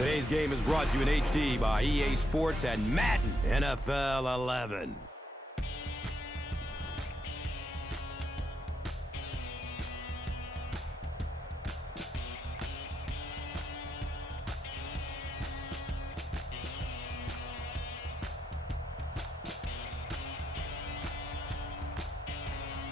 Today's game is brought to you in HD by EA Sports and Madden NFL 11.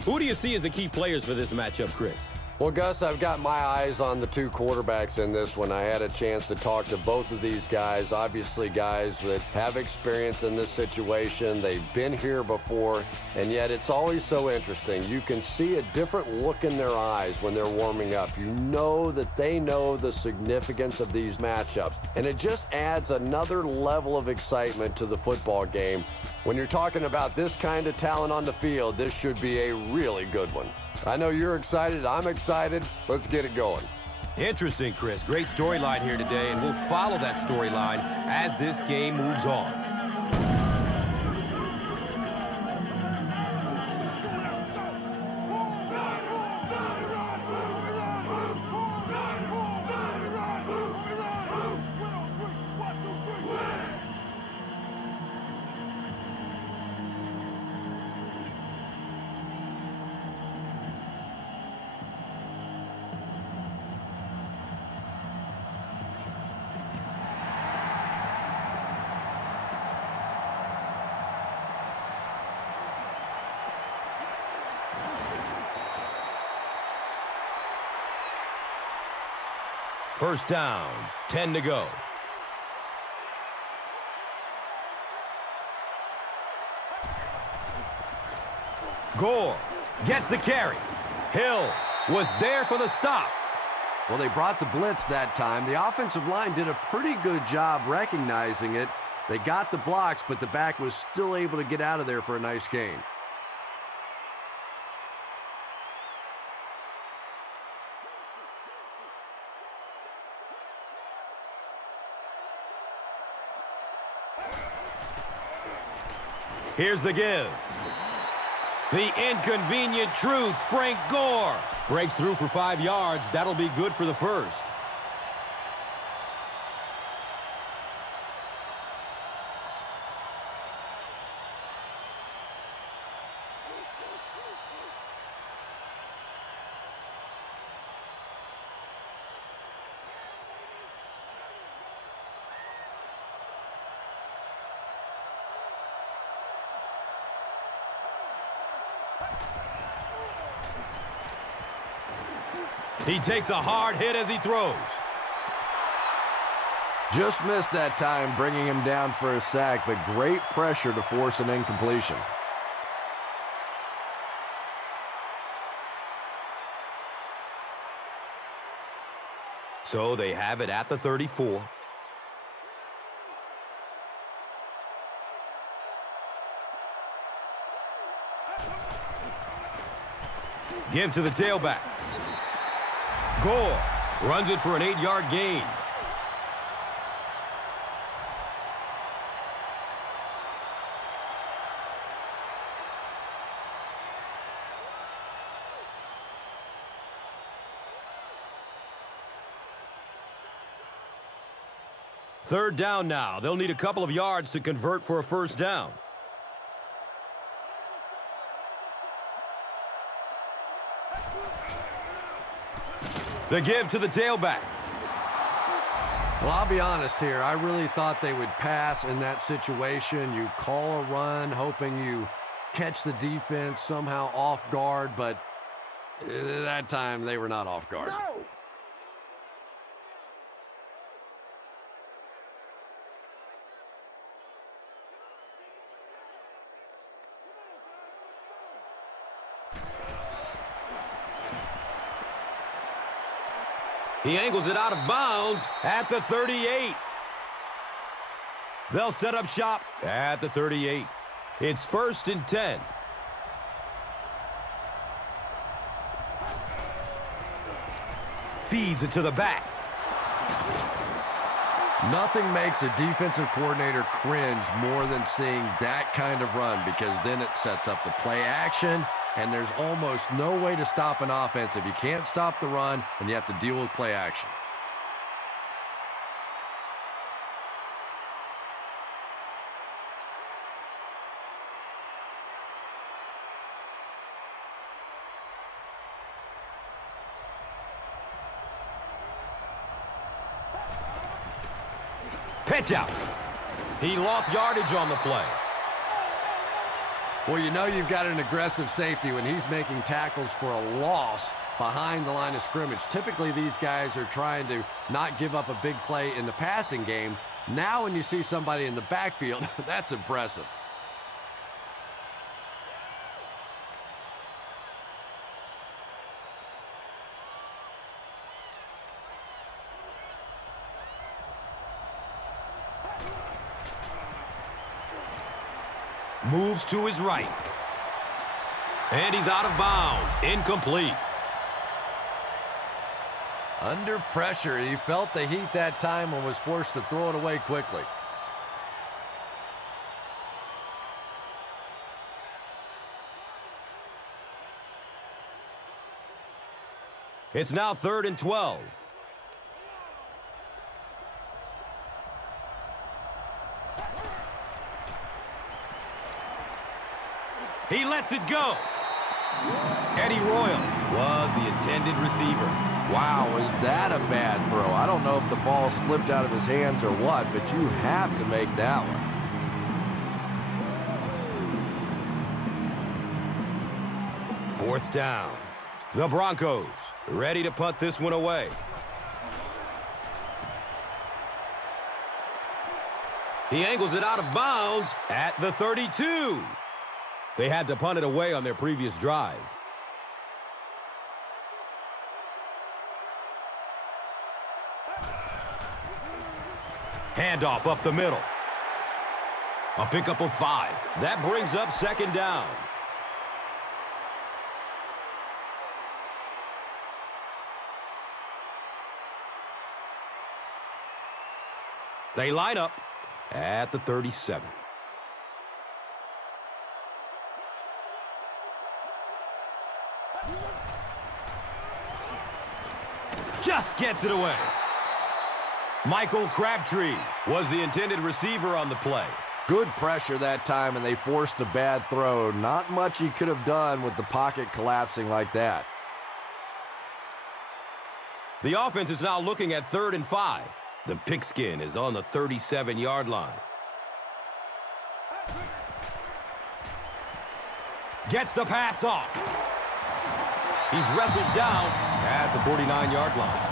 Who do you see as the key players for this matchup, Chris? Well, Gus, I've got my eyes on the two quarterbacks in this one. I had a chance to talk to both of these guys, obviously guys that have experience in this situation. They've been here before, and yet it's always so interesting. You can see a different look in their eyes when they're warming up. You know that they know the significance of these matchups, and it just adds another level of excitement to the football game. When you're talking about this kind of talent on the field, this should be a really good one. I know you're excited. I'm excited. Let's get it going. Interesting, Chris. Great storyline here today, and we'll follow that storyline as this game moves on. First down, 10 to go. Gore gets the carry. Hill was there for the stop. Well, they brought the blitz that time. The offensive line did a pretty good job recognizing it. They got the blocks, but the back was still able to get out of there for a nice gain. Here's the give. The inconvenient truth, Frank Gore. Breaks through for 5 yards. That'll be good for the first. He takes a hard hit as he throws. Just missed that time, bringing him down for a sack, but great pressure to force an incompletion. So they have it at the 34. Give to the tailback. Gore runs it for an 8-yard gain. Third down now. They'll need a couple of yards to convert for a first down. The give to the tailback. Well, I'll be honest here. I really thought they would pass in that situation. You call a run, hoping you catch the defense somehow off guard, but that time they were not off guard. No! He angles it out of bounds at the 38. They'll set up shop at the 38. It's 1st and 10. Feeds it to the back. Nothing makes a defensive coordinator cringe more than seeing that kind of run, because then it sets up the play action, and there's almost no way to stop an offense if you can't stop the run and you have to deal with play action. Pitch out. He lost yardage on the play. Well, you know you've got an aggressive safety when he's making tackles for a loss behind the line of scrimmage. Typically, these guys are trying to not give up a big play in the passing game. Now when you see somebody in the backfield, that's impressive. Moves to his right. And he's out of bounds. Incomplete. Under pressure, he felt the heat that time and was forced to throw it away quickly. It's now 3rd and 12. He lets it go. Eddie Royal was the intended receiver. Wow, was that a bad throw? I don't know if the ball slipped out of his hands or what, but you have to make that one. 4th down. The Broncos ready to punt this one away. He angles it out of bounds at the 32. They had to punt it away on their previous drive. Handoff up the middle. A pickup of 5. That brings up 2nd down. They line up at the 37. Just gets it away. Michael Crabtree was the intended receiver on the play. Good pressure that time, and they forced a bad throw. Not much he could have done with the pocket collapsing like that. The offense is now looking at 3rd and 5. The pigskin is on the 37-yard line. Gets the pass off. He's wrestled down at the 49-yard line.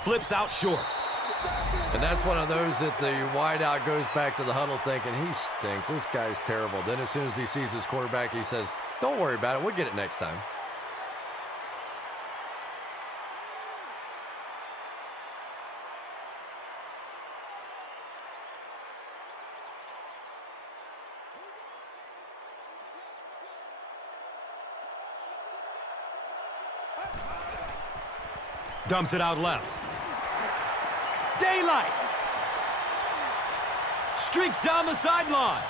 Flips out short. And that's one of those that the wideout goes back to the huddle thinking, he stinks. This guy's terrible. Then as soon as he sees his quarterback, he says, don't worry about it. We'll get it next time. Dumps it out left. Daylight. Streaks down the sideline.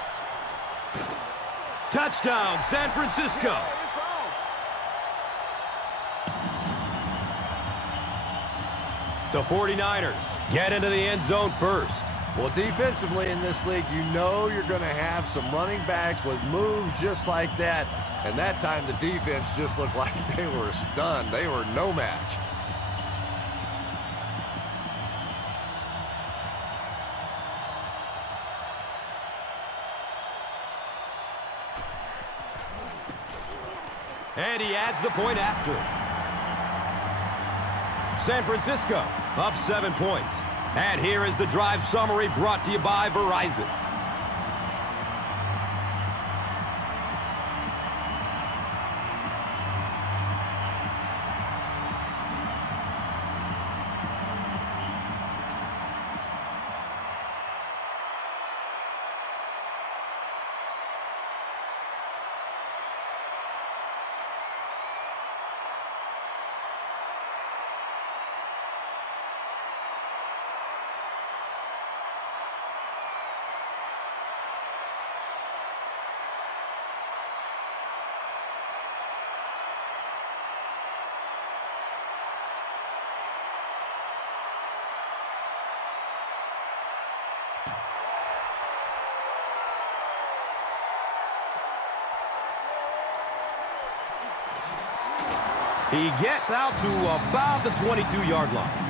Touchdown, San Francisco. The 49ers get into the end zone first. Well, defensively in this league, you know you're going to have some running backs with moves just like that. And that time the defense just looked like they were stunned. They were no match. And he adds the point after. San Francisco up 7 points. And here is the drive summary brought to you by Verizon. He gets out to about the 22-yard line.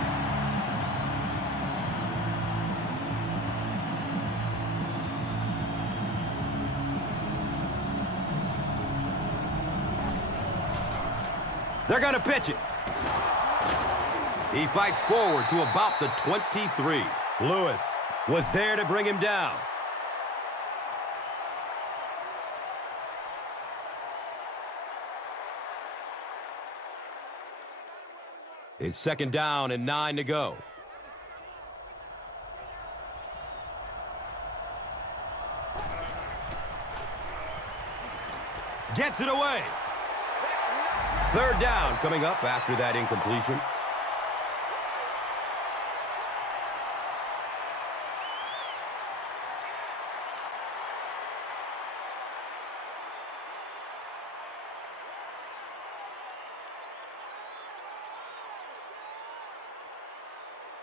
They're going to pitch it. He fights forward to about the 23. Lewis was there to bring him down. It's 2nd down and 9 to go. Gets it away. 3rd down coming up after that incompletion.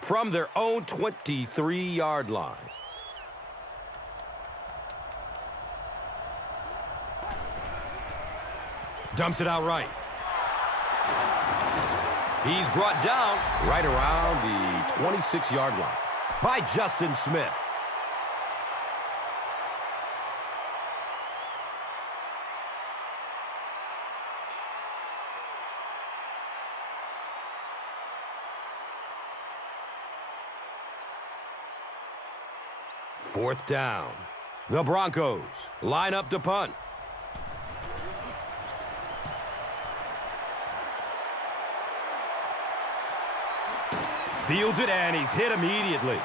From their own 23-yard line. Dumps it out right. He's brought down right around the 26-yard line by Justin Smith. Fourth down. The Broncos line up to punt. Fields it, and he's hit immediately.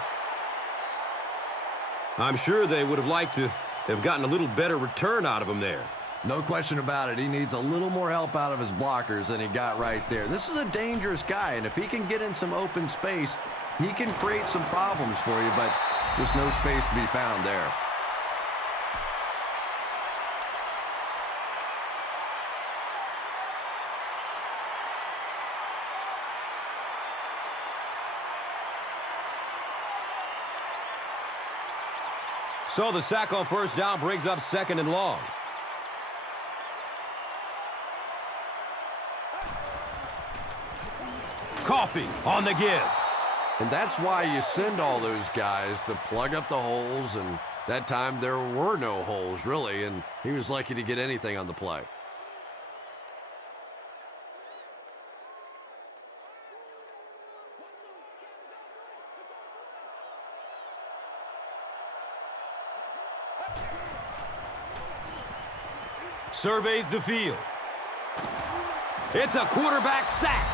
I'm sure they would have liked to have gotten a little better return out of him there. No question about it. He needs a little more help out of his blockers than he got right there. This is a dangerous guy, and if he can get in some open space, he can create some problems for you, but there's no space to be found there. So the sack on 1st down brings up 2nd and long. Coffee on the give. And that's why you send all those guys to plug up the holes, and that time there were no holes, really, and he was lucky to get anything on the play. Surveys the field. It's a quarterback sack.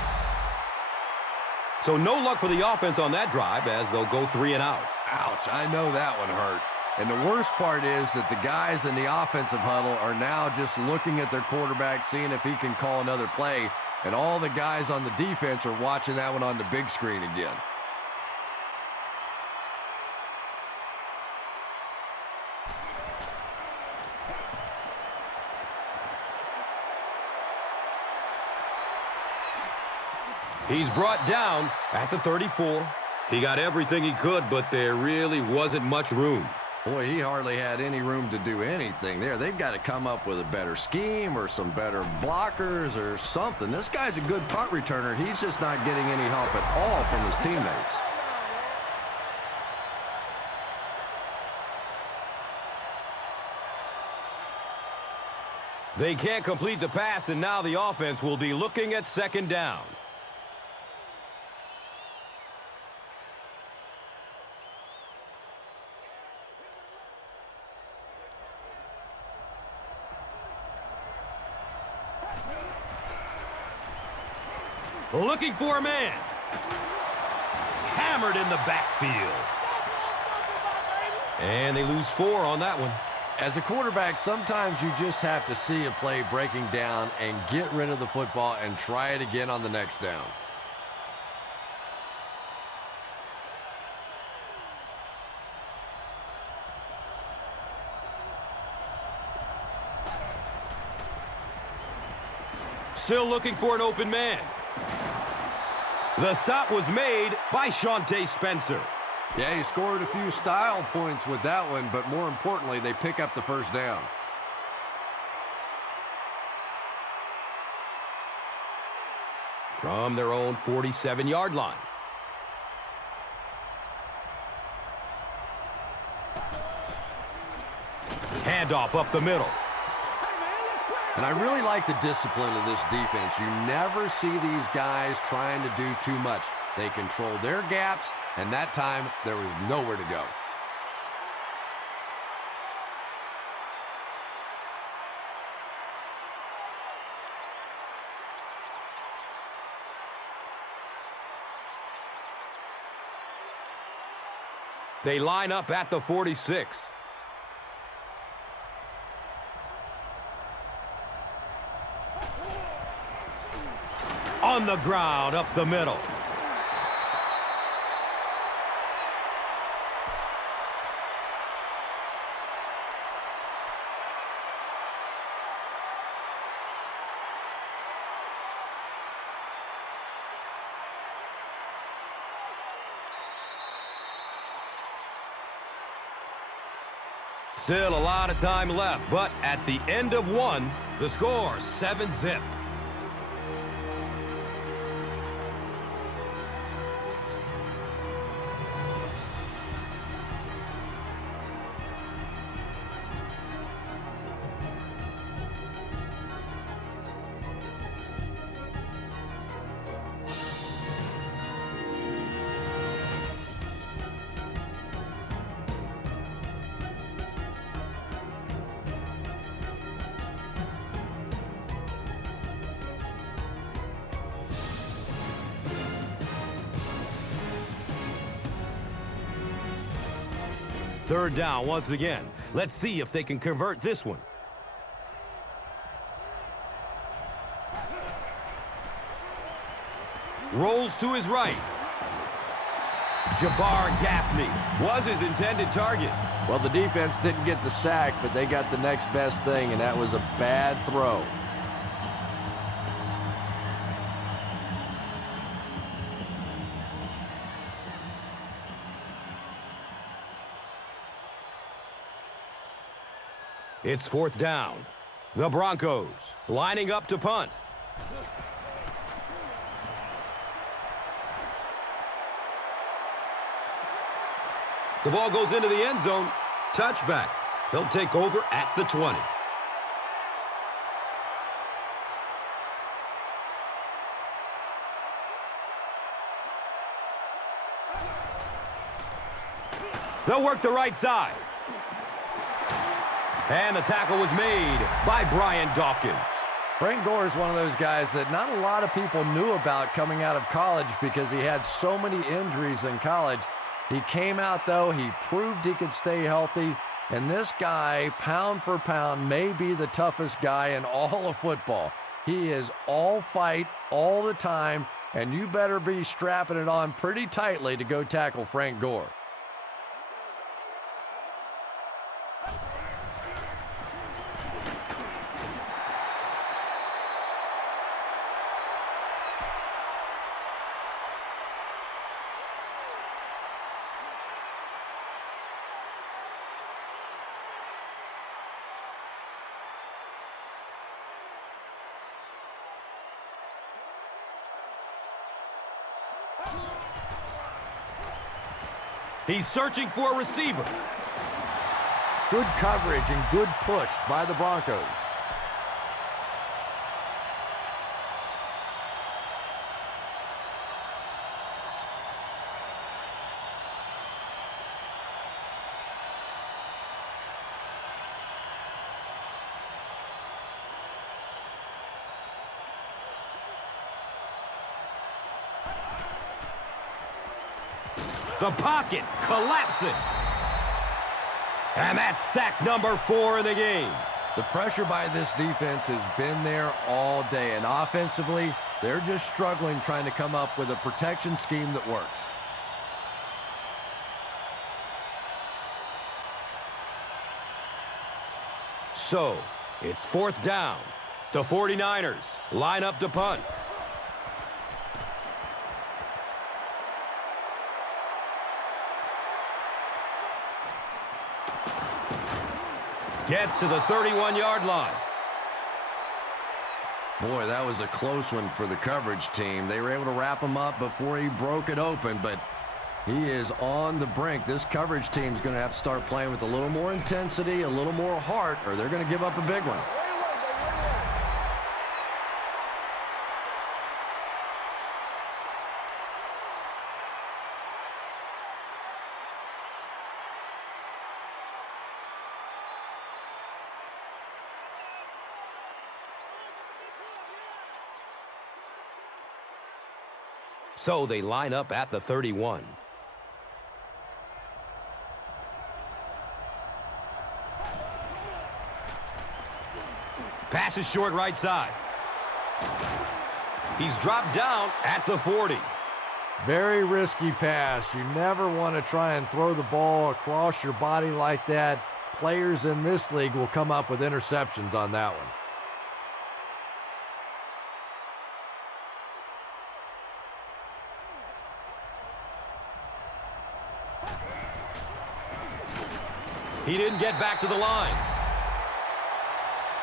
So no luck for the offense on that drive as they'll go 3 and out. Ouch, I know that one hurt. And the worst part is that the guys in the offensive huddle are now just looking at their quarterback, seeing if he can call another play. And all the guys on the defense are watching that one on the big screen again. He's brought down at the 34. He got everything he could, but there really wasn't much room. Boy, he hardly had any room to do anything there. They've got to come up with a better scheme or some better blockers or something. This guy's a good punt returner. He's just not getting any help at all from his teammates. They can't complete the pass, and now the offense will be looking at 2nd down. Looking for a man. Hammered in the backfield. And they lose 4 on that one. As a quarterback, sometimes you just have to see a play breaking down and get rid of the football and try it again on the next down. Still looking for an open man. The stop was made by Shawnte Spencer. Yeah, he scored a few style points with that one, but more importantly, they pick up the 1st down. from their own 47-yard line. Handoff up the middle. And I really like the discipline of this defense. You never see these guys trying to do too much. They control their gaps, and that time there was nowhere to go. They line up at the 46. On the ground, up the middle. Still a lot of time left, but at the end of one, the score 7-zip. Third down once again. Let's see if they can convert this one. Rolls to his right. Jabbar Gaffney was his intended target. Well, the defense didn't get the sack, but they got the next best thing, and that was a bad throw. It's fourth down. The Broncos lining up to punt. The ball goes into the end zone. Touchback. They'll take over at the 20. They'll work the right side. And the tackle was made by Brian Dawkins. Frank Gore is one of those guys that not a lot of people knew about coming out of college because he had so many injuries in college. He came out, though. He proved he could stay healthy. And this guy, pound for pound, may be the toughest guy in all of football. He is all fight all the time, and you better be strapping it on pretty tightly to go tackle Frank Gore. He's searching for a receiver. Good coverage and good push by the Broncos. The pocket collapsing. And that's sack number 4 in the game. The pressure by this defense has been there all day, and offensively, they're just struggling trying to come up with a protection scheme that works. So, it's fourth down. The 49ers line up to punt. Gets to the 31-yard line. Boy, that was a close one for the coverage team. They were able to wrap him up before he broke it open, but he is on the brink. This coverage team is going to have to start playing with a little more intensity, a little more heart, or they're going to give up a big one. So they line up at the 31. Pass is short right side. He's dropped down at the 40. Very risky pass. You never want to try and throw the ball across your body like that. Players in this league will come up with interceptions on that one. He didn't get back to the line.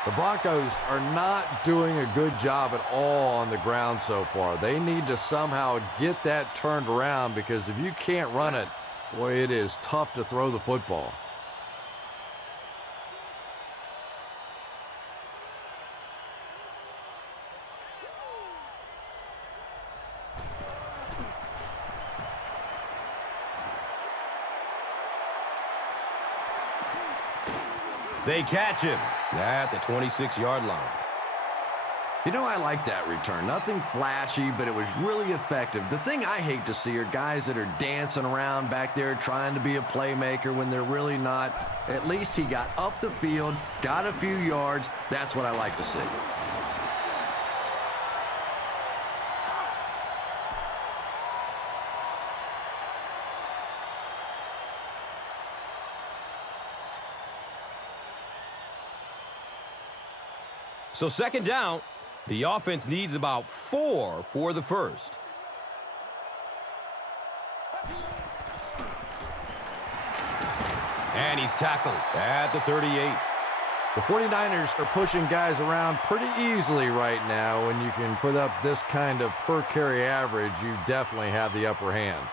The Broncos are not doing a good job at all on the ground so far. They need to somehow get that turned around, because if you can't run it, boy, it is tough to throw the football. They catch him at the 26-yard line. You know, I like that return. Nothing flashy, but it was really effective. The thing I hate to see are guys that are dancing around back there trying to be a playmaker when they're really not. At least he got up the field, got a few yards. That's what I like to see. So second down, the offense needs about 4 for the first. And he's tackled at the 38. The 49ers are pushing guys around pretty easily right now. When you can put up this kind of per carry average, you definitely have the upper hand.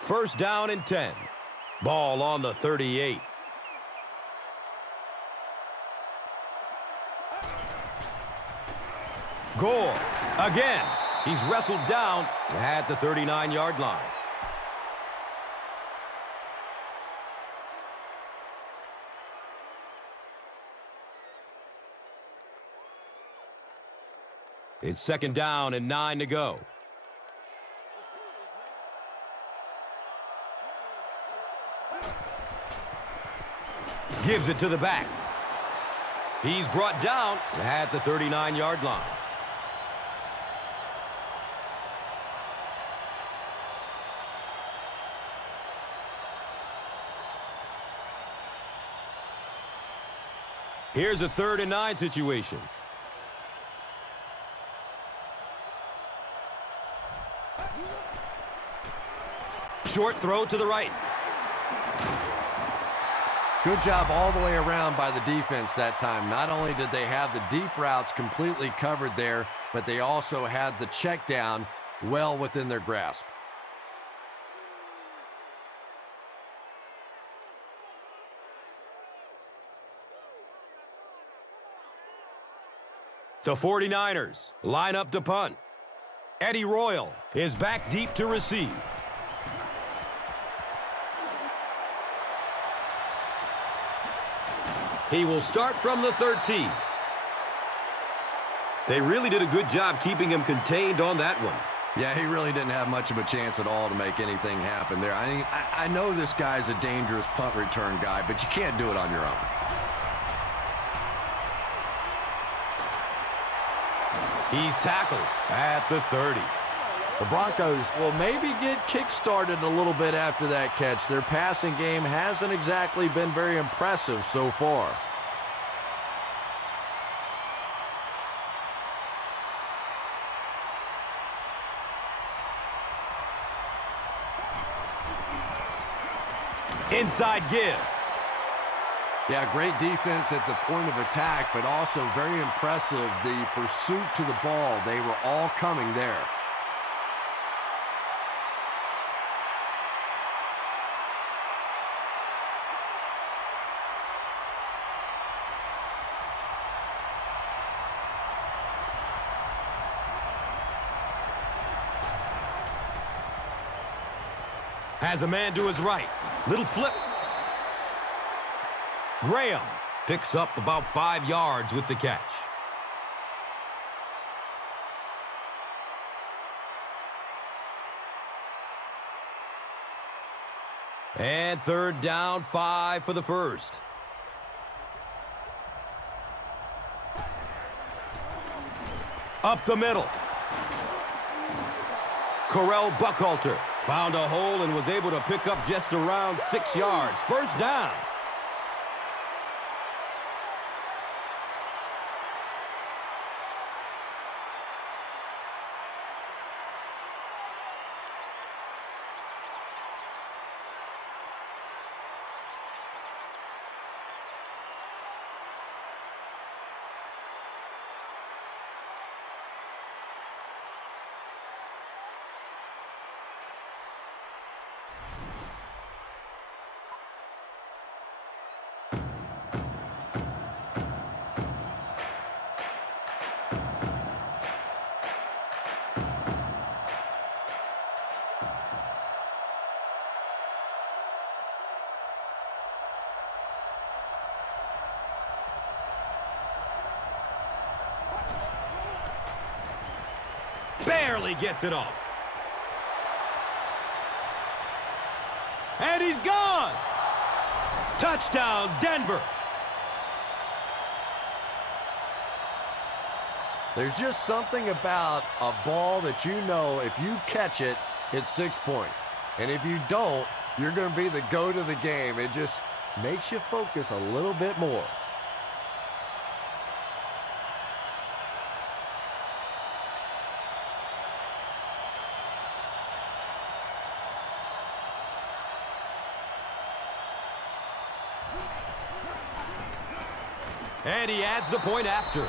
First down and 10. Ball on the 38. Gore again. He's wrestled down at the 39-yard line. It's second down and 9 to go. Gives it to the back. He's brought down at the 39-yard line. Here's a 3rd and 9 situation. Short throw to the right. Good job all the way around by the defense that time. Not only did they have the deep routes completely covered there, but they also had the check down well within their grasp. The 49ers line up to punt. Eddie Royal is back deep to receive. He will start from the 13. They really did a good job keeping him contained on that one. Yeah, he really didn't have much of a chance at all to make anything happen there. I mean, I know this guy's a dangerous punt return guy, but you can't do it on your own. He's tackled at the 30. The Broncos will maybe get kick-started a little bit after that catch. Their passing game hasn't exactly been very impressive so far. Inside give. Yeah, great defense at the point of attack, but also very impressive the pursuit to the ball. They were all coming there. Has a man to his right. Little flip. Graham picks up about 5 yards with the catch. And third down, 5 for the first. Up the middle. Correll Buckhalter found a hole and was able to pick up just around 6 yards. First down. Barely gets it off. And he's gone. Touchdown, Denver. There's just something about a ball that you know if you catch it, it's 6 points. And if you don't, you're going to be the goat of the game. It just makes you focus a little bit more. And he adds the point after.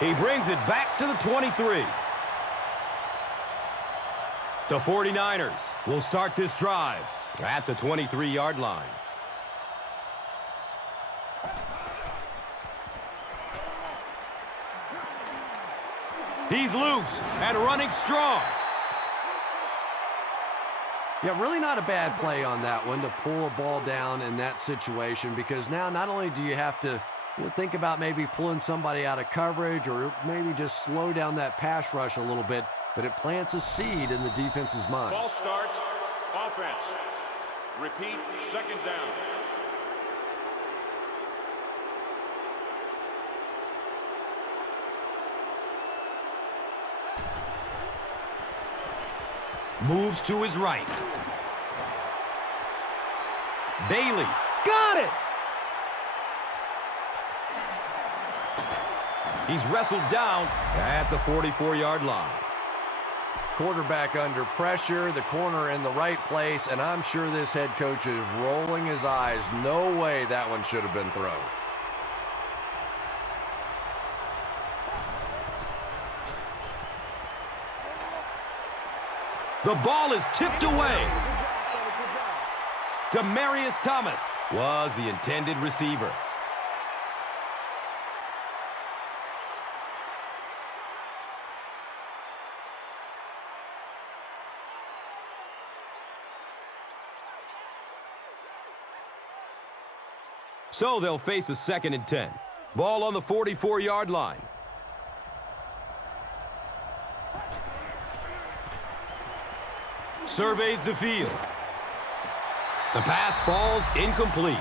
He brings it back to the 23. The 49ers will start this drive at the 23-yard line. He's loose and running strong. Yeah, really not a bad play on that one to pull a ball down in that situation, because now not only do you have to think about maybe pulling somebody out of coverage or maybe just slow down that pass rush a little bit, but it plants a seed in the defense's mind. False start, offense. Repeat, second down. Moves to his right. Bailey got it! He's wrestled down at the 44-yard line. Quarterback under pressure, the corner in the right place, and I'm sure this head coach is rolling his eyes. No way that one should have been thrown. The ball is tipped away. Demaryius Thomas was the intended receiver. So they'll face a 2nd and 10. Ball on the 44-yard line. Surveys the field. The pass falls incomplete.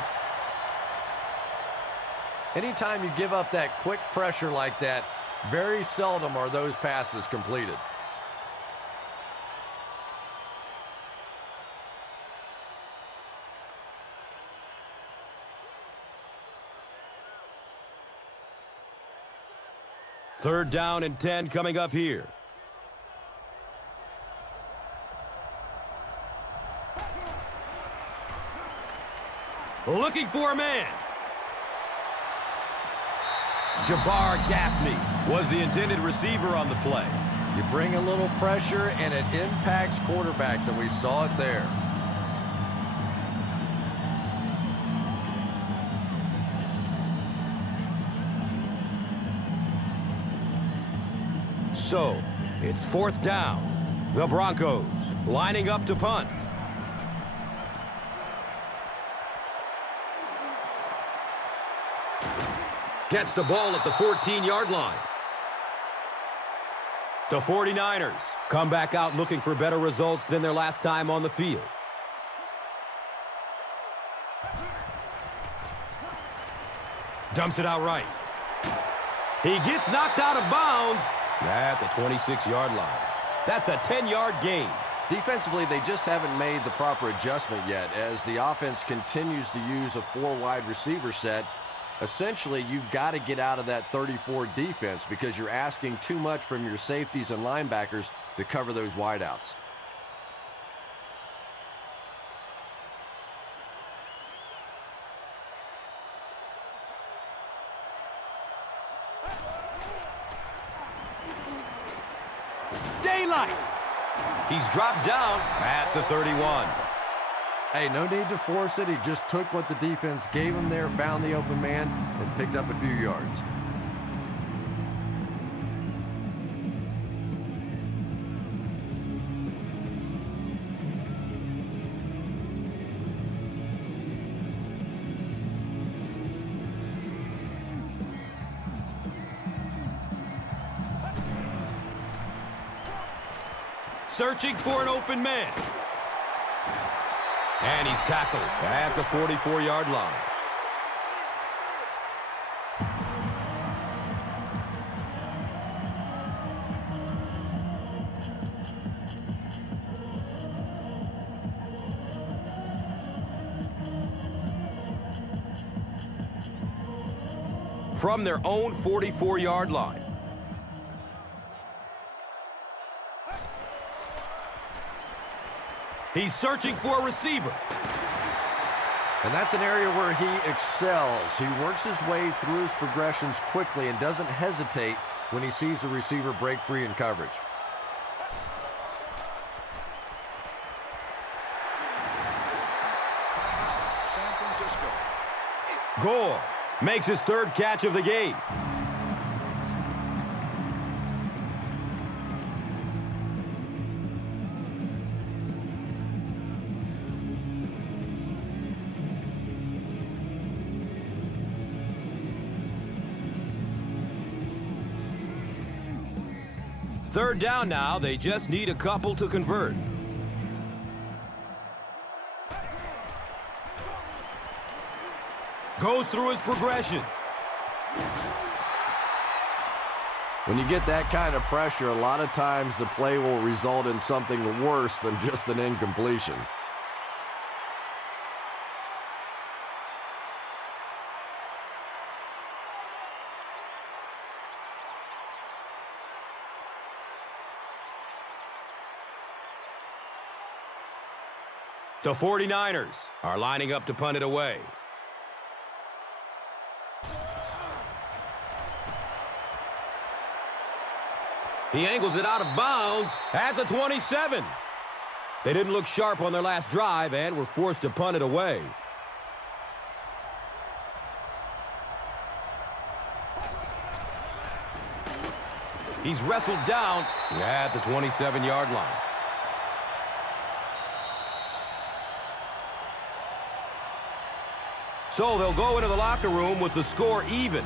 Anytime you give up that quick pressure like that, very seldom are those passes completed. Third down and 10 coming up here. Looking for a man. Jabbar Gaffney was the intended receiver on the play. You bring a little pressure, and it impacts quarterbacks, and we saw it there. So, it's fourth down. The Broncos lining up to punt. Gets the ball at the 14-yard line. The 49ers come back out looking for better results than their last time on the field. Dumps it out right. He gets knocked out of bounds at the 26-yard line. That's a 10-yard gain. Defensively, they just haven't made the proper adjustment yet as the offense continues to use a 4-wide receiver set. Essentially, you've got to get out of that 34 defense because you're asking too much from your safeties and linebackers to cover those wideouts. Daylight. He's dropped down at the 31. Hey, no need to force it. He just took what the defense gave him there, found the open man, and picked up a few yards. Searching for an open man. And he's tackled at the 44-yard line. From their own 44-yard line. He's searching for a receiver. And that's an area where he excels. He works his way through his progressions quickly and doesn't hesitate when he sees a receiver break free in coverage. San Francisco. Gore makes his third catch of the game. Third down now. They just need a couple to convert. Goes through his progression. When you get that kind of pressure, a lot of times the play will result in something worse than just an incompletion. The 49ers are lining up to punt it away. He angles it out of bounds at the 27. They didn't look sharp on their last drive and were forced to punt it away. He's wrestled down at the 27-yard line. So they'll go into the locker room with the score even.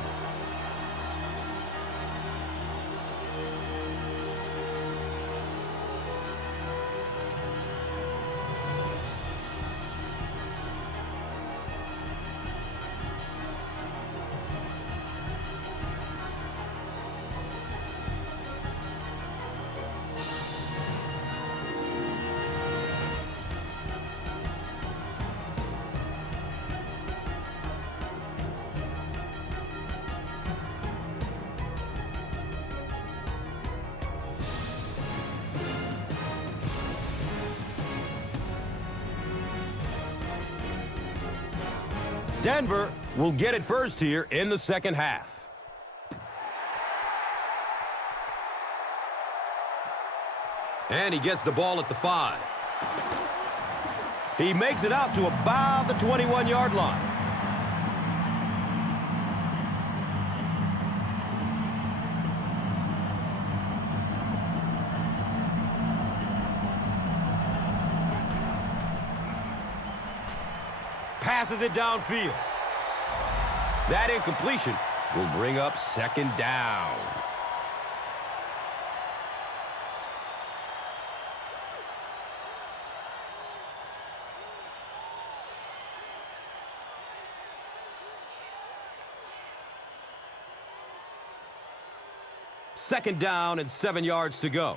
Denver will get it first here in the second half. And he gets the ball at the 5. He makes it out to about the 21-yard line. Passes it downfield. That incompletion will bring up second down. Second down and 7 yards to go.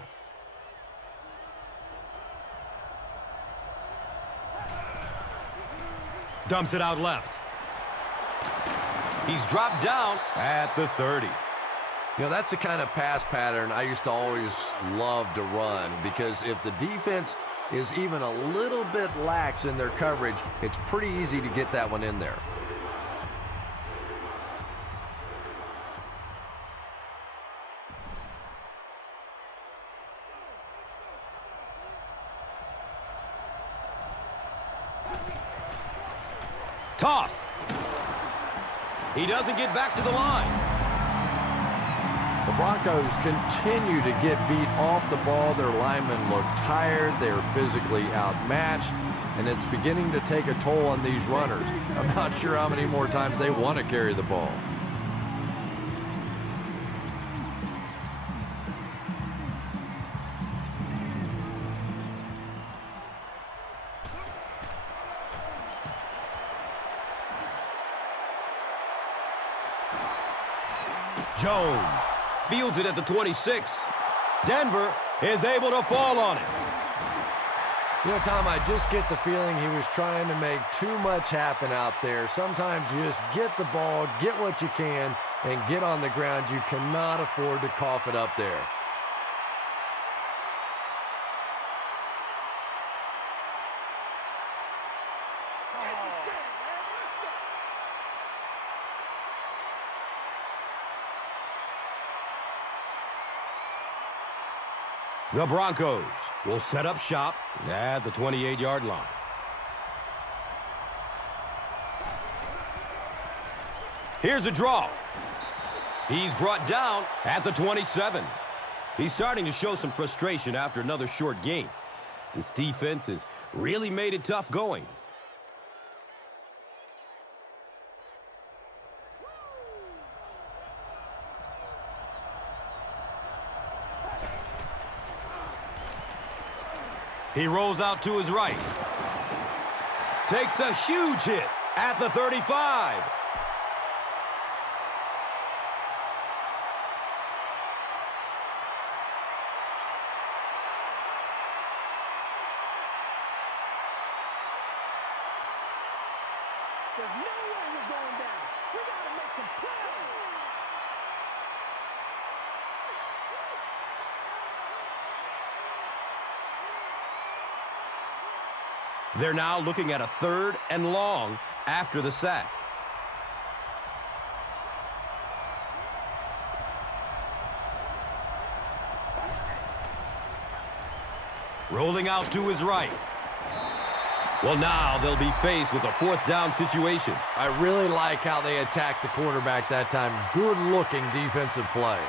Dumps it out left. He's dropped down at the 30. You know, that's the kind of pass pattern I used to always love to run, because if the defense is even a little bit lax in their coverage, it's pretty easy to get that one in there. Toss. He doesn't get back to the line. The Broncos continue to get beat off the ball. Their linemen look tired. They're physically outmatched, and it's beginning to take a toll on these runners. I'm not sure how many more times they want to carry the ball. Jones fields it at the 26. Denver is able to fall on it. You know, Tom, I just get the feeling he was trying to make too much happen out there. Sometimes you just get the ball, get what you can, and get on the ground. You cannot afford to cough it up there. The Broncos will set up shop at the 28-yard line. Here's a draw. He's brought down at the 27. He's starting to show some frustration after another short game. This defense has really made it tough going. He rolls out to his right. Takes a huge hit at the 35. There's no way we're going down. We got to make some plays. They're now looking at a 3rd and long after the sack. Rolling out to his right. Well, now they'll be faced with a 4th down situation. I really like how they attacked the quarterback that time. Good-looking defensive play.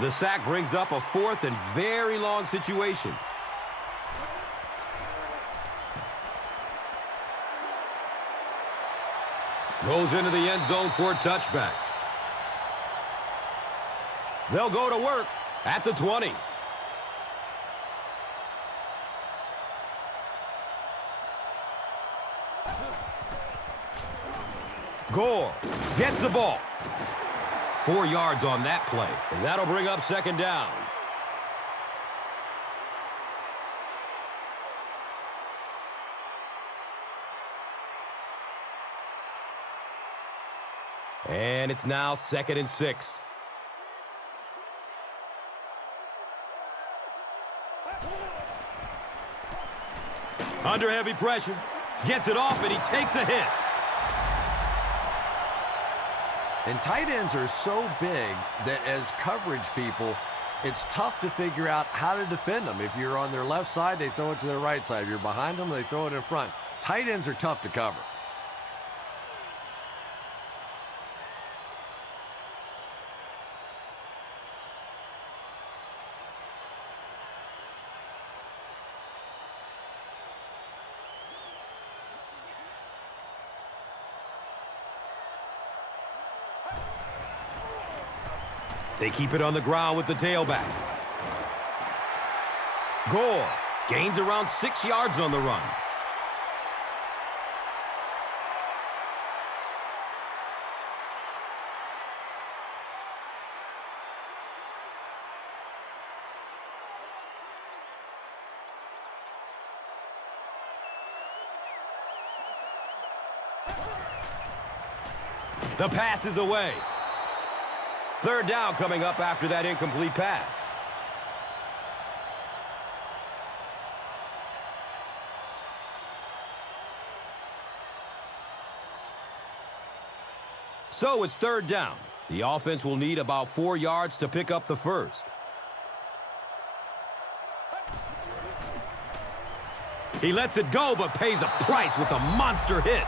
The sack brings up a 4th and very long situation. Goes into the end zone for a touchback. They'll go to work at the 20. Gore gets the ball. 4 yards on that play, and that'll bring up second down. And it's now 2nd and 6. Under heavy pressure. Gets it off, and he takes a hit. And tight ends are so big that as coverage people, it's tough to figure out how to defend them. If you're on their left side, they throw it to their right side. If you're behind them, they throw it in front. Tight ends are tough to cover. They keep it on the ground with the tailback. Gore gains around 6 yards on the run. The pass is away. Third down coming up after that incomplete pass. So it's third down. The offense will need about 4 yards to pick up the first. He lets it go, but pays a price with a monster hit.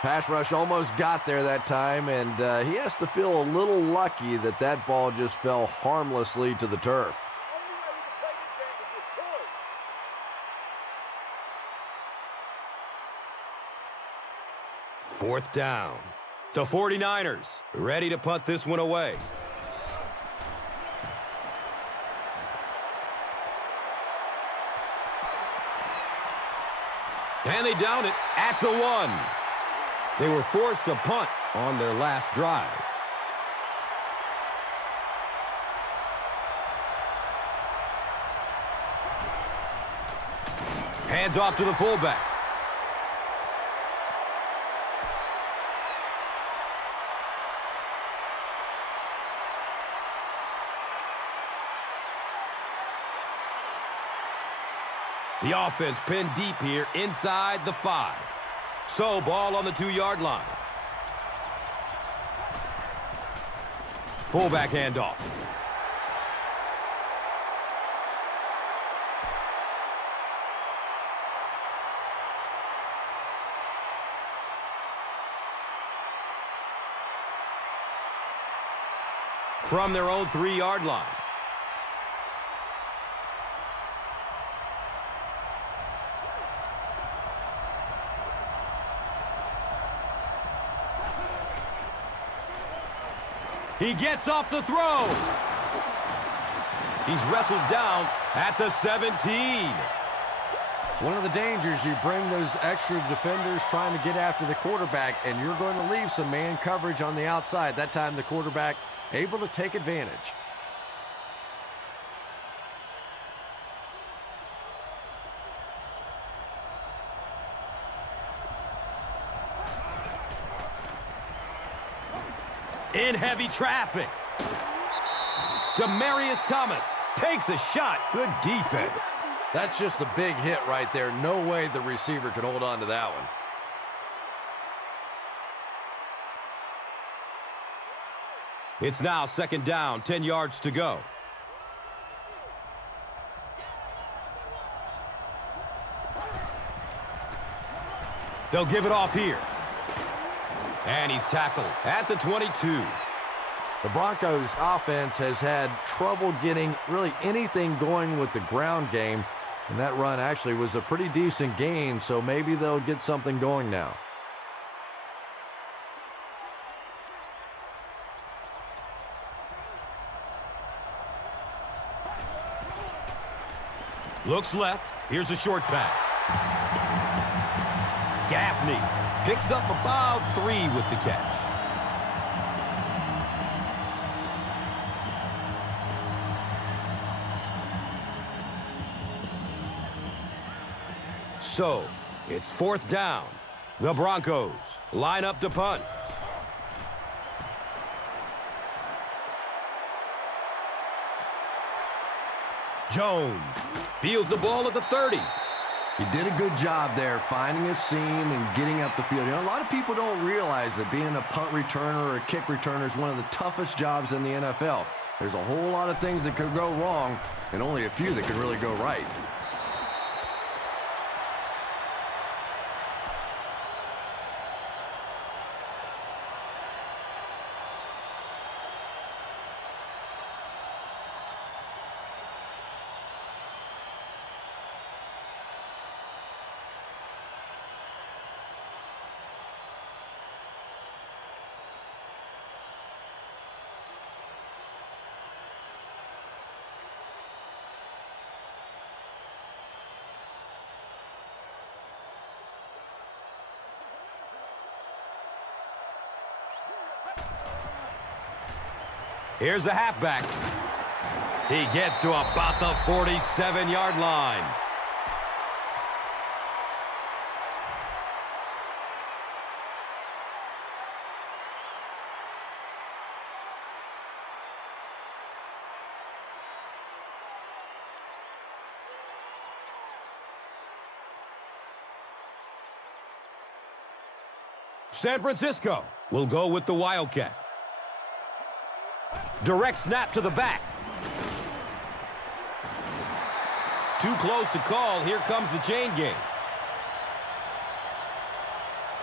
Pass rush almost got there that time, and he has to feel a little lucky that that ball just fell harmlessly to the turf. Fourth down. The 49ers ready to punt this one away. And they down it at the 1. They were forced to punt on their last drive. Hands off to the fullback. The offense pinned deep here inside the 5. So, ball on the 2-yard line. Fullback handoff. From their own 3-yard line. He gets off the throw. He's wrestled down at the 17. It's one of the dangers. You bring those extra defenders trying to get after the quarterback, and you're going to leave some man coverage on the outside. That time the quarterback able to take advantage. In heavy traffic. Demaryius Thomas takes a shot. Good defense. That's just a big hit right there. No way the receiver could hold on to that one. It's now second down, 10 yards to go. They'll give it off here. And he's tackled at the 22. The Broncos offense has had trouble getting really anything going with the ground game. And that run actually was a pretty decent gain, so maybe they'll get something going now. Looks left. Here's a short pass. Gaffney picks up about 3 with the catch. So, it's fourth down. The Broncos line up to punt. Jones fields the ball at the 30. He did a good job there finding a seam and getting up the field. You know, a lot of people don't realize that being a punt returner or a kick returner is one of the toughest jobs in the NFL. There's a whole lot of things that could go wrong and only a few that can really go right. Here's the halfback. He gets to about the 47-yard line. San Francisco will go with the Wildcat. Direct snap to the back. Too close to call. Here comes the chain game.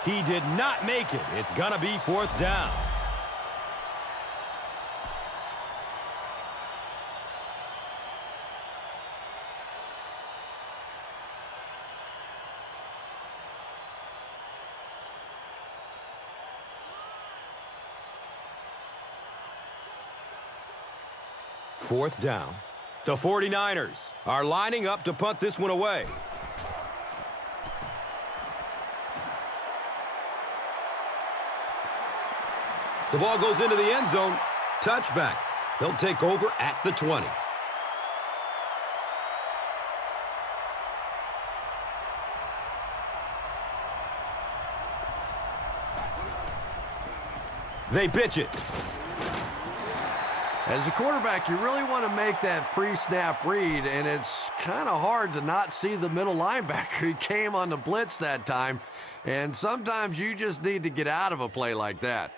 He did not make it. It's going to be 4th down. Fourth down. The 49ers are lining up to punt this one away. The ball goes into the end zone. Touchback. They'll take over at the 20. They pitch it. As a quarterback, you really want to make that pre-snap read, and it's kind of hard to not see the middle linebacker. He came on the blitz that time, and sometimes you just need to get out of a play like that.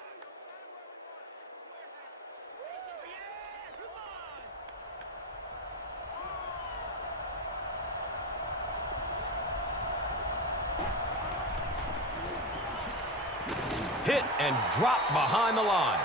Hit and drop behind the line.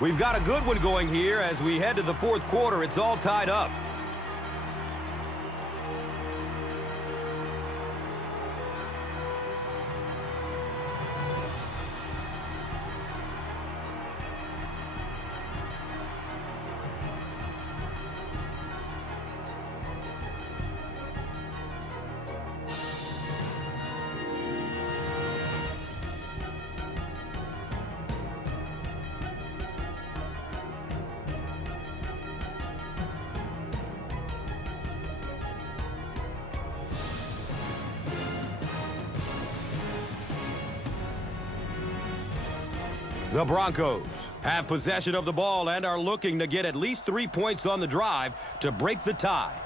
We've got a good one going here as we head to the 4th quarter. It's all tied up. The Broncos have possession of the ball and are looking to get at least 3 points on the drive to break the tie.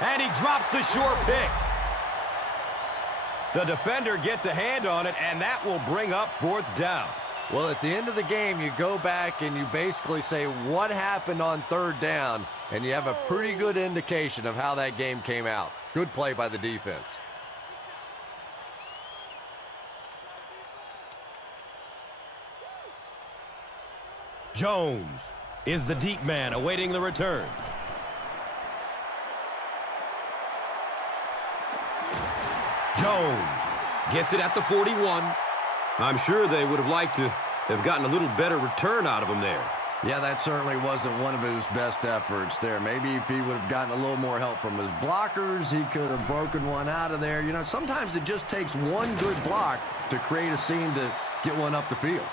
And he drops the short pick. The defender gets a hand on it, and that will bring up 4th down. Well, at the end of the game, you go back and you basically say what happened on 3rd down, and you have a pretty good indication of how that game came out. Good play by the defense. Jones is the deep man awaiting the return. Jones gets it at the 41. I'm sure they would have liked to have gotten a little better return out of him there. Yeah, that certainly wasn't one of his best efforts there. Maybe if he would have gotten a little more help from his blockers, he could have broken one out of there. You know, sometimes it just takes one good block to create a seam to get one up the field.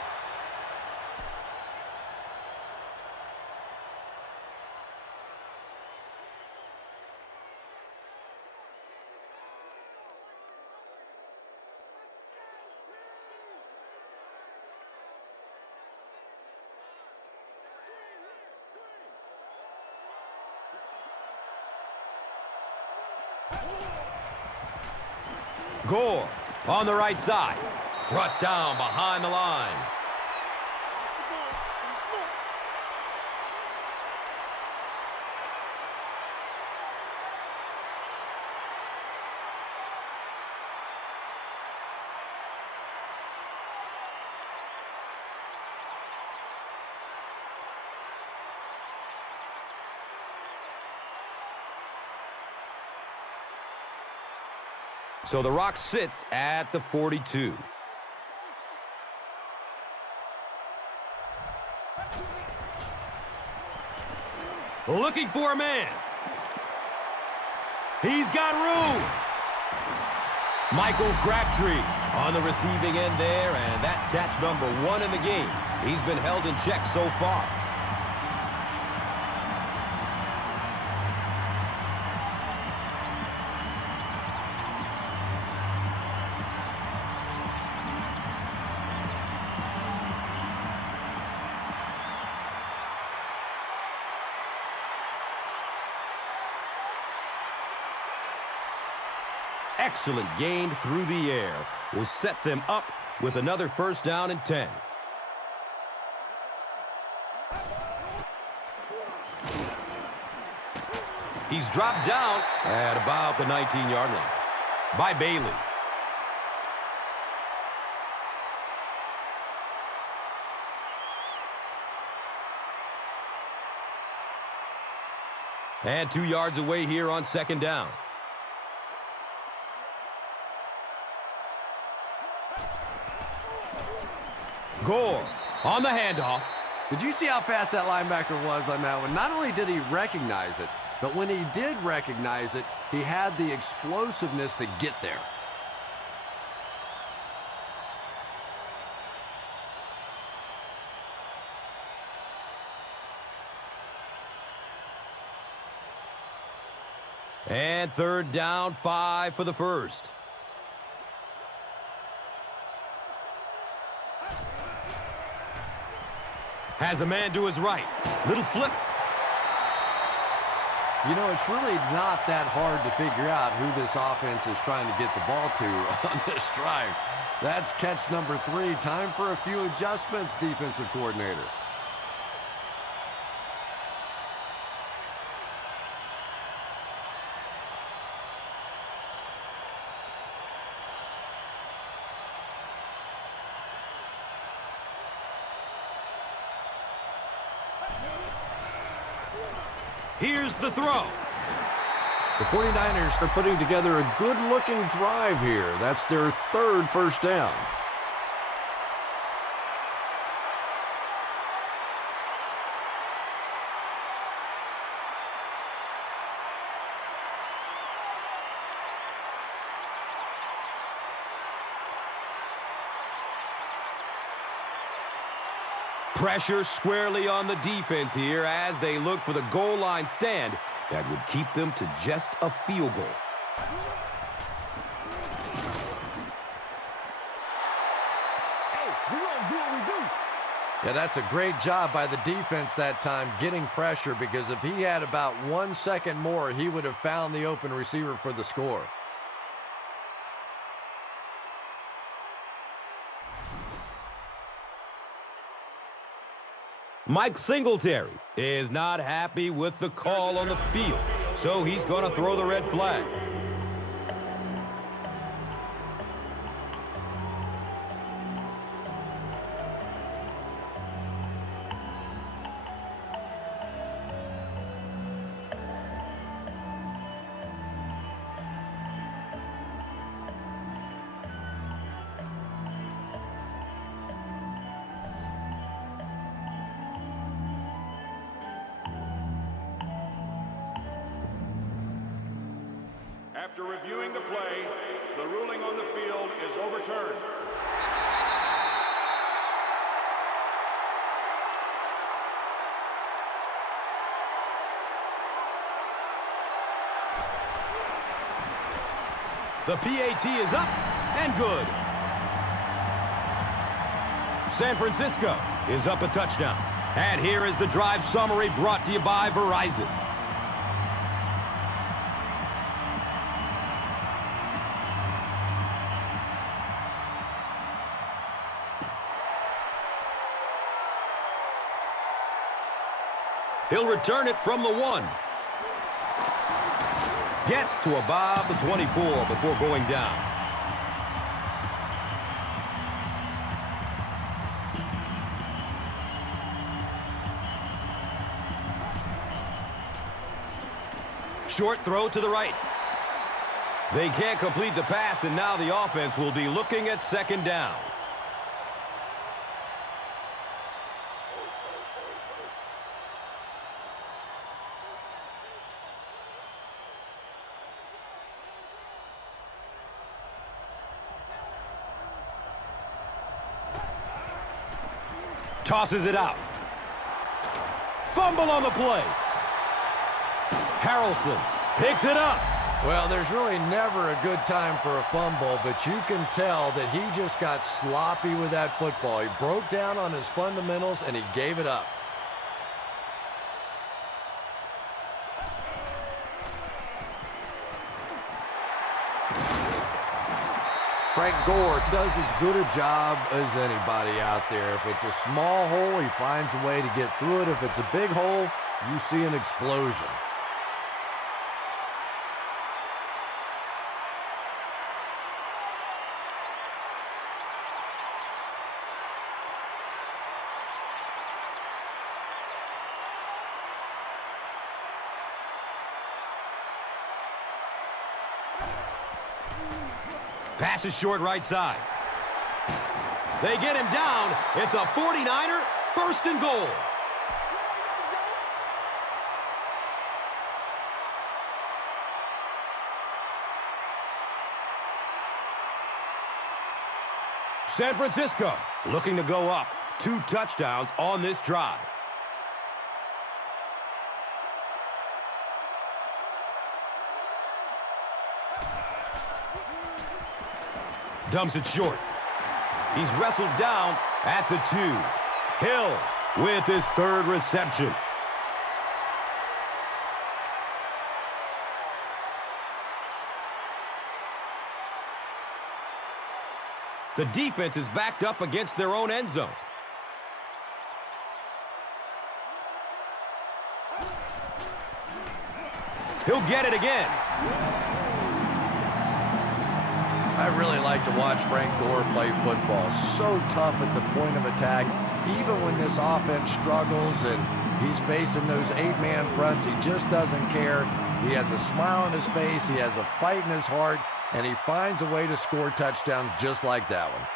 Gore on the right side. Brought down behind the line. So the Rock sits at the 42. Looking for a man. He's got room. Michael Crabtree on the receiving end there, and that's catch number 1 in the game. He's been held in check so far. Excellent gain through the air will set them up with another first down and 10. He's dropped down at about the 19-yard line by Bailey. And 2 yards away here on second down. Gore on the handoff. Did you see how fast that linebacker was on that one? Not only did he recognize it, but when he did recognize it, he had the explosiveness to get there. And third down, 5 for the first. Has a man to his right. Little flip. You know, it's really not that hard to figure out who this offense is trying to get the ball to on this drive. That's catch number 3. Time for a few adjustments, defensive coordinator. Here's the throw. The 49ers are putting together a good-looking drive here. That's their 3rd first down. Pressure squarely on the defense here as they look for the goal line stand that would keep them to just a field goal. Hey, we're going to do what we do. Yeah, that's a great job by the defense that time getting pressure, because if he had about 1 second more, he would have found the open receiver for the score. Mike Singletary is not happy with the call on the field, so he's going to throw the red flag. After reviewing the play, the ruling on the field is overturned. The PAT is up and good. San Francisco is up a touchdown. And here is the drive summary brought to you by Verizon. He'll return it from the 1. Gets to about the 24 before going down. Short throw to the right. They can't complete the pass, and now the offense will be looking at second down. Tosses it out. Fumble on the play. Harrelson picks it up. Well, there's really never a good time for a fumble, but you can tell that he just got sloppy with that football. He broke down on his fundamentals, and he gave it up. Frank Gore does as good a job as anybody out there. If it's a small hole, he finds a way to get through it. If it's a big hole, you see an explosion. Pass is short right side. They get him down. It's a 49er, first and goal. San Francisco looking to go up. 2 touchdowns on this drive. Dumps it short. He's wrestled down at the 2. Hill with his 3rd reception. The defense is backed up against their own end zone. He'll get it again. I really like to watch Frank Gore play football. So tough at the point of attack. Even when this offense struggles and he's facing those 8-man fronts, he just doesn't care. He has a smile on his face. He has a fight in his heart. And he finds a way to score touchdowns just like that one.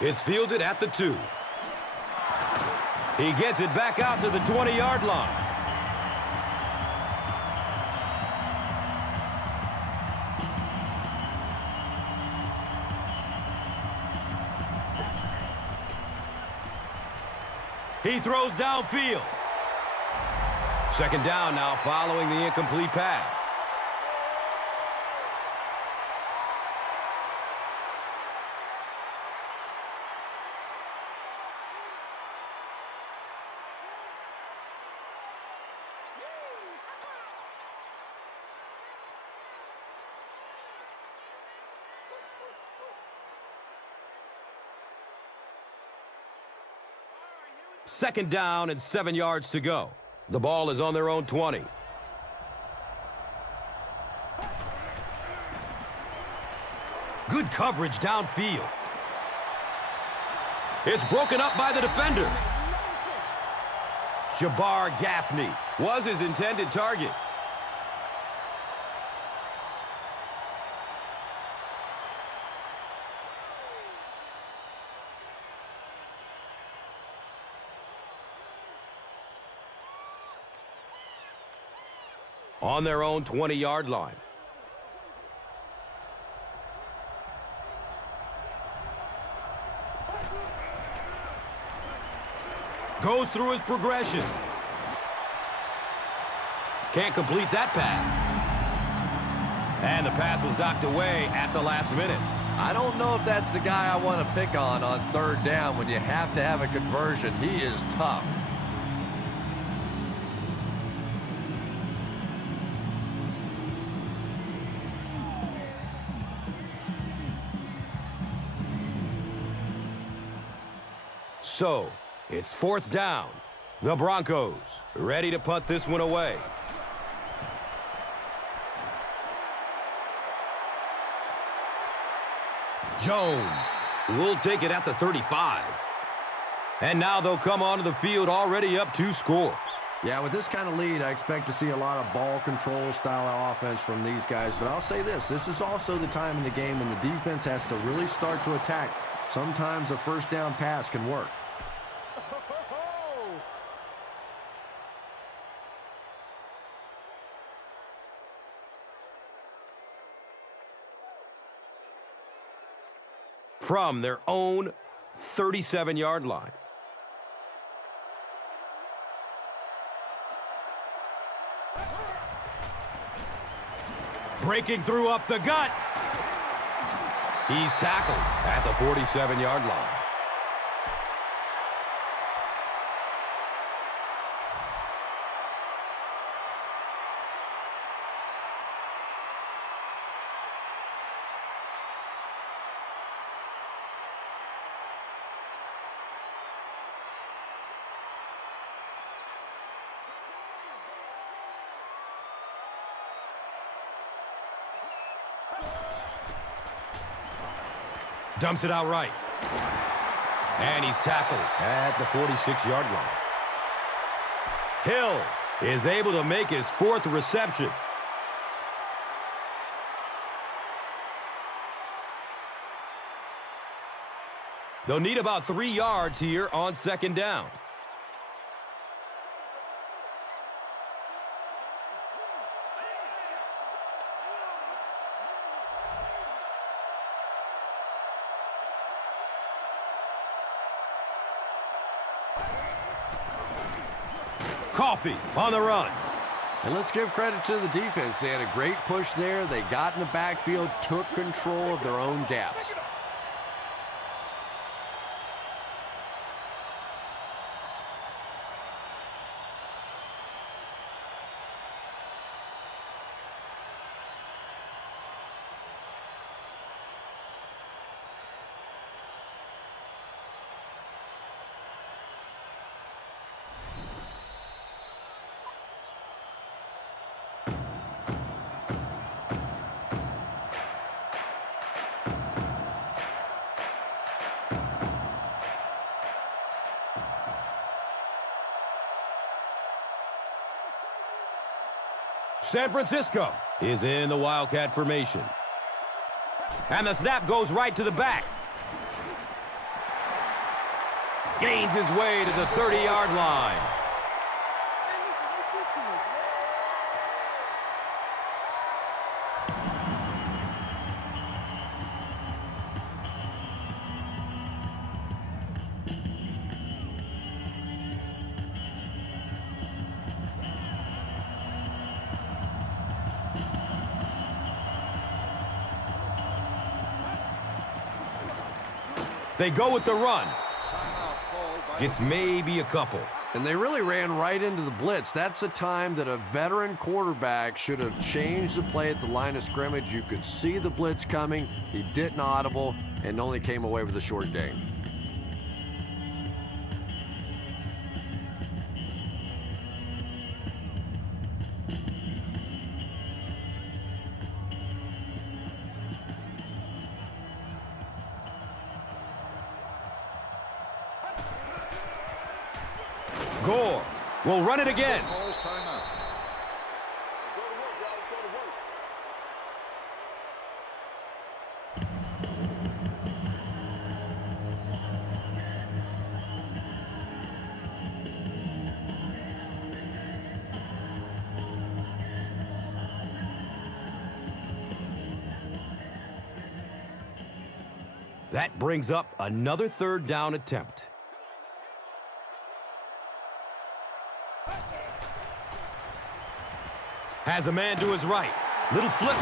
It's fielded at the 2. He gets it back out to the 20-yard line. He throws downfield. Second down now following the incomplete pass. Second down and 7 yards to go. The ball is on their own 20. Good coverage downfield. It's broken up by the defender. Jabbar Gaffney was his intended target. On their own 20-yard line. goes through his progression. Can't complete that pass. And the pass was knocked away at the last minute. I don't know if that's the guy I want to pick on third down when you have to have a conversion. He is tough. So, it's fourth down. The Broncos ready to punt this one away. Jones will take it at the 35. And now they'll come onto the field already up 2 scores. Yeah, with this kind of lead, I expect to see a lot of ball control style of offense from these guys. But I'll say this is also the time in the game when the defense has to really start to attack. Sometimes a first down pass can work. From their own 37-yard line. Breaking through up the gut. He's tackled at the 47-yard line. Dumps it out right. And he's tackled at the 46-yard line. Hill is able to make his 4th reception. They'll need about 3 yards here on second down. Coffee on the run. And let's give credit to the defense. They had a great push there. They got in the backfield, took control of their own gaps. San Francisco is in the Wildcat formation. And the snap goes right to the back. Gains his way to the 30-yard line. They go with the run. Gets maybe a couple. And they really ran right into the blitz. That's a time that a veteran quarterback should have changed the play at the line of scrimmage. You could see the blitz coming. He didn't audible and only came away with a short gain. Gore will run it again. That brings up another third down attempt. Has a man to his right. Little flip.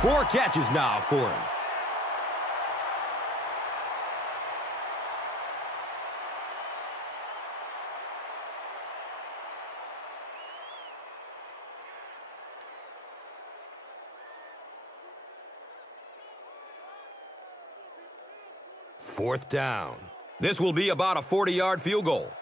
4 catches now for him. Fourth down. This will be about a 40-yard field goal.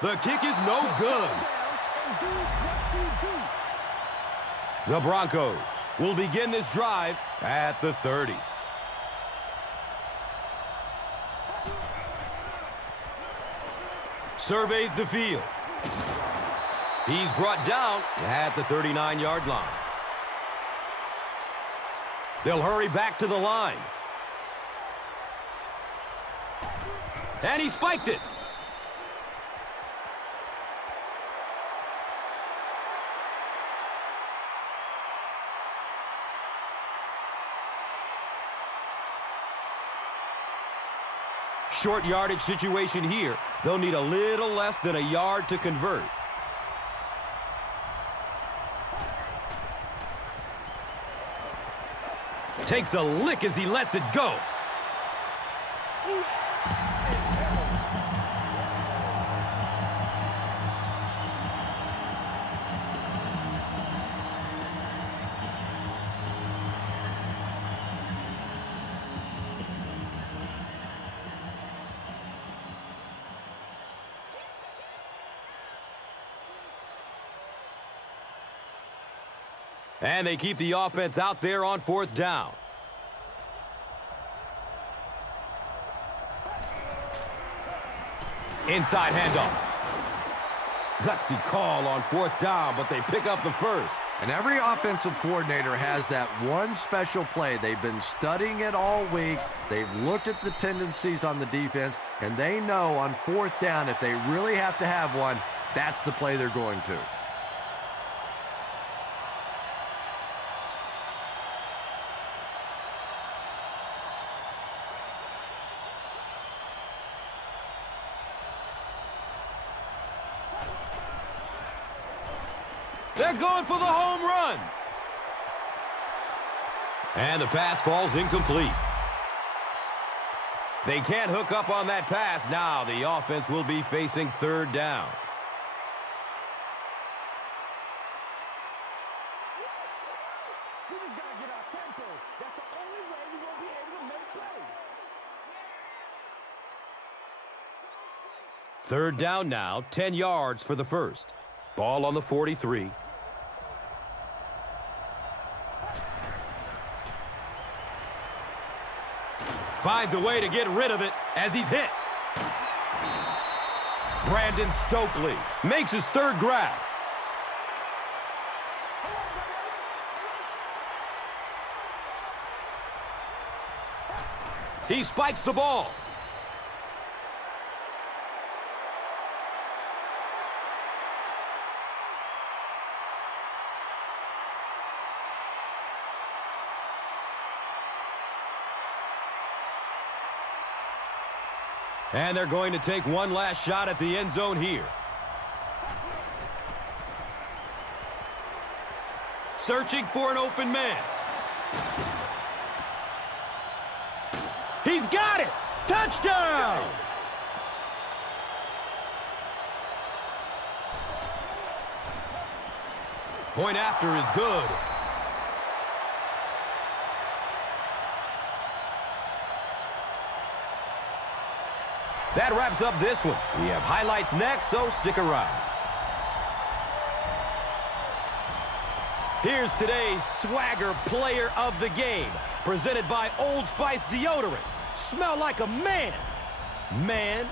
The kick is no good. The Broncos will begin this drive at the 30. Surveys the field. He's brought down at the 39-yard line. They'll hurry back to the line. And he spiked it. Short yardage situation here. They'll need a little less than a yard to convert. Takes a lick as he lets it go. And they keep the offense out there on 4th down. Inside handoff. Gutsy call on 4th down, but they pick up the first. And every offensive coordinator has that one special play. They've been studying it all week. They've looked at the tendencies on the defense, and they know on 4th down, if they really have to have one, that's the play they're going to. They're going for the home run. And the pass falls incomplete. They can't hook up on that pass. Now the offense will be facing 3rd down. We just got to get our tempo. That's the only way we're going to be able to make plays. 3rd down now, 10 yards for the first. Ball on the 43. Finds a way to get rid of it as he's hit. Brandon Stokely makes his 3rd grab. He spikes the ball. And they're going to take one last shot at the end zone here. Searching for an open man. He's got it! Touchdown! Point after is good. That wraps up this one. We have highlights next, so stick around. Here's today's Swagger Player of the Game, presented by Old Spice Deodorant. Smell like a man. Man.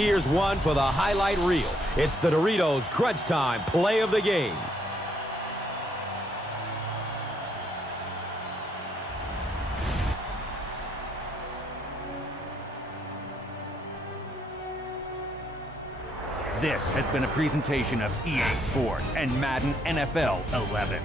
here's one for the highlight reel. It's the Doritos Crunch Time play of the game. This has been a presentation of EA Sports and Madden NFL 11.